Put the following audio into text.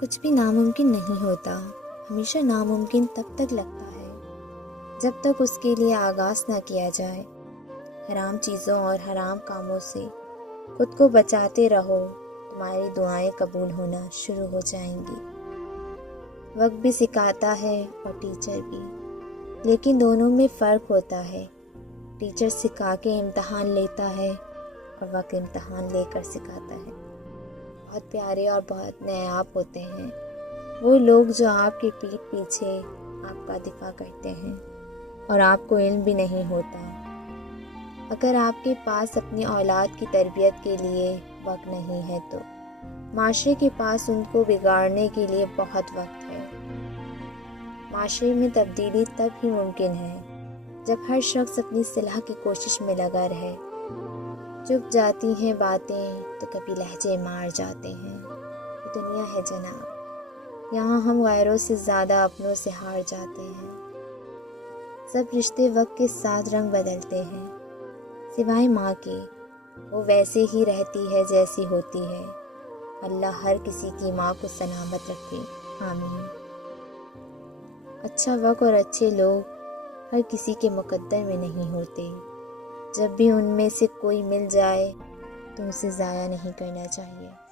کچھ بھی ناممکن نہیں ہوتا، ہمیشہ ناممکن تب تک لگتا ہے جب تک اس کے لیے آغاز نہ کیا جائے۔ حرام چیزوں اور حرام کاموں سے خود کو بچاتے رہو، تمہاری دعائیں قبول ہونا شروع ہو جائیں گی۔ وقت بھی سکھاتا ہے اور ٹیچر بھی، لیکن دونوں میں فرق ہوتا ہے۔ ٹیچر سکھا کے امتحان لیتا ہے اور وقت امتحان لے کر سکھاتا ہے۔ بہت پیارے اور بہت نایاب ہوتے ہیں وہ لوگ جو آپ کے پیٹھ پیچھے آپ کا دفاع کرتے ہیں اور آپ کو علم بھی نہیں ہوتا۔ اگر آپ کے پاس اپنی اولاد کی تربیت کے لیے وقت نہیں ہے تو معاشرے کے پاس ان کو بگاڑنے کے لیے بہت وقت ہے۔ معاشرے میں تبدیلی تب ہی ممکن ہے جب ہر شخص اپنی اصلاح کی کوشش میں لگا رہے۔ چپ جاتی ہیں باتیں تو کبھی لہجے مار جاتے ہیں۔ یہ دنیا ہے جناب، یہاں ہم غیروں سے زیادہ اپنوں سے ہار جاتے ہیں۔ سب رشتے وقت کے ساتھ رنگ بدلتے ہیں، سوائے ماں کے، وہ ویسے ہی رہتی ہے جیسی ہوتی ہے۔ اللہ ہر کسی کی ماں کو سلامت رکھے، آمین۔ اچھا وقت اور اچھے لوگ ہر کسی کے مقدر میں نہیں ہوتے۔ جب بھی ان میں سے کوئی مل جائے تو اسے ضائع نہیں کرنا چاہیے۔